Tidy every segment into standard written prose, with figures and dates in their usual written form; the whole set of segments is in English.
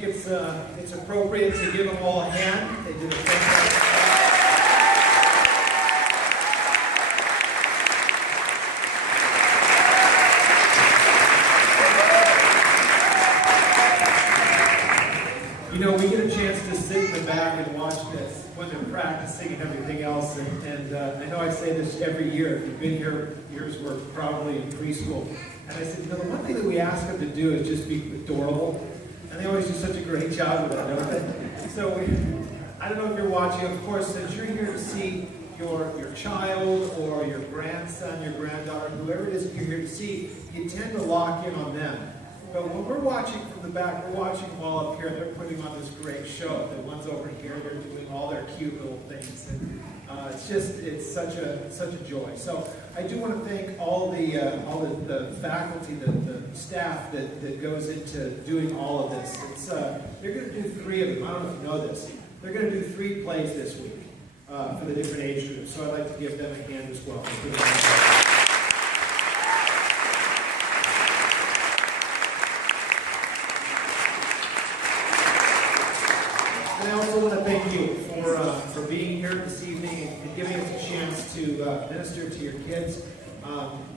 think it's appropriate to give them all a hand. They did a fantastic job. You know, we get a chance to sit in the back and watch this when they're practicing and everything else. And I know I say this every year. If you've been here, years were probably in preschool. And I said, you know, the one thing that we ask them to do is just be adorable. And they always do such a great job of that, don't they? So I don't know if you're watching. Of course, since you're here to see your child or your grandson, your granddaughter, whoever it is that you're here to see, you tend to lock in on them. But when we're watching from the back, we're watching them all up here. They're putting on this great show. The ones over here, they're doing all their cute little things. And it's such a joy. So I do want to thank all the faculty, the staff that goes into doing all of this. They're going to do 3 of them. I don't know if you know this. They're going to do 3 plays this week for the different age groups. So I'd like to give them a hand as well. And I also want to thank you for being here this evening and giving us a chance to minister to your kids.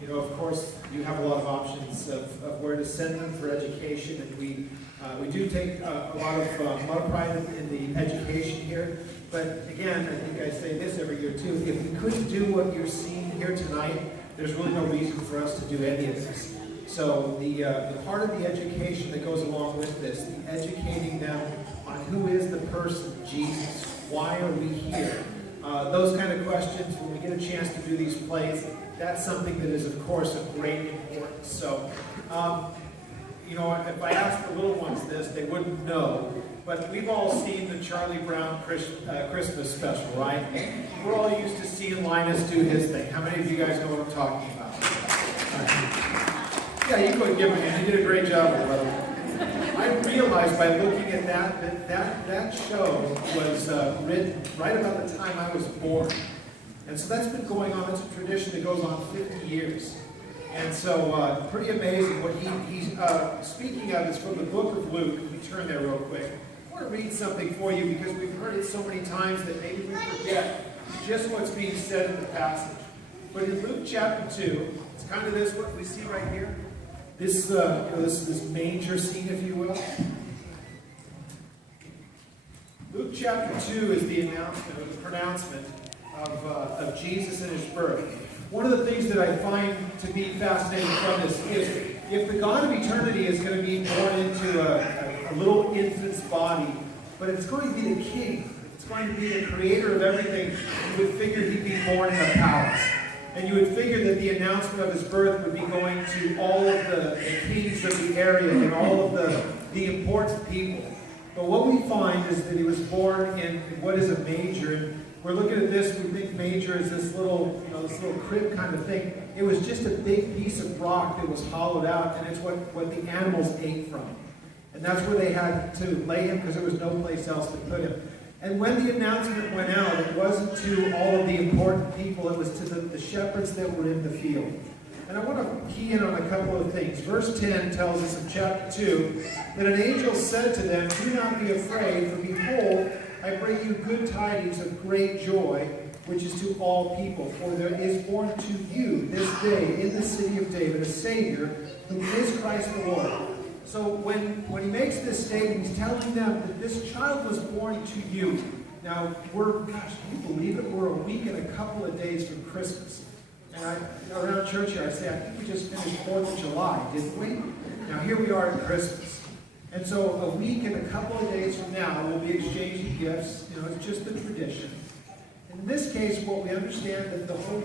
You know, of course, you have a lot of options of where to send them for education, and we do take a lot of pride in the education here. But again, I think I say this every year too. If we couldn't do what you're seeing here tonight, there's really no reason for us to do any of this. So the part of the education that goes along with this, the educating them on who is the person, Jesus, why are we here, those kind of questions, when we get a chance to do these plays, that's something that is, of course, of great importance. So, you know, if I asked the little ones this, they wouldn't know, but we've all seen the Charlie Brown Christmas special, right? We're all used to seeing Linus do his thing. How many of you guys know what I'm talking about? Yeah, you go and give him a hand. You did a great job with it, brother. I realized by looking at that show was written right about the time I was born. And so that's been going on. It's a tradition that goes on 50 years. And so pretty amazing. What he's speaking of is from the book of Luke. Let me turn there real quick. I want to read something for you because we've heard it so many times that maybe we forget just what's being said in the passage. But in Luke chapter 2, it's kind of this, what we see right here. This, this manger scene, if you will. Luke chapter 2 is the announcement, or the pronouncement of Jesus and his birth. One of the things that I find to be fascinating from this is if the God of eternity is going to be born into a little infant's body, but it's going to be the king, it's going to be the creator of everything, you would figure he'd be born in a palace. And you would figure that the announcement of his birth would be going to all of the kings of the area and all of the important people. But what we find is that he was born in what is a manger. And we're looking at this, we think manger is this little crib kind of thing. It was just a big piece of rock that was hollowed out, and it's what the animals ate from. And that's where they had to lay him because there was no place else to put him. And when the announcement went out, it wasn't to all of the important people, it was to the shepherds that were in the field. And I want to key in on a couple of things. Verse 10 tells us in chapter 2 that an angel said to them, "Do not be afraid, for behold, I bring you good tidings of great joy, which is to all people. For there is born to you this day in the city of David a Savior, who is Christ the Lord." So when he makes this statement, he's telling them that this child was born to you. Now, gosh, can you believe it? We're a week and a couple of days from Christmas. And around church here, I say, I think we just finished 4th of July, didn't we? Now, here we are at Christmas. And so a week and a couple of days from now, we'll be exchanging gifts. You know, it's just a tradition. In this case, what we understand that the whole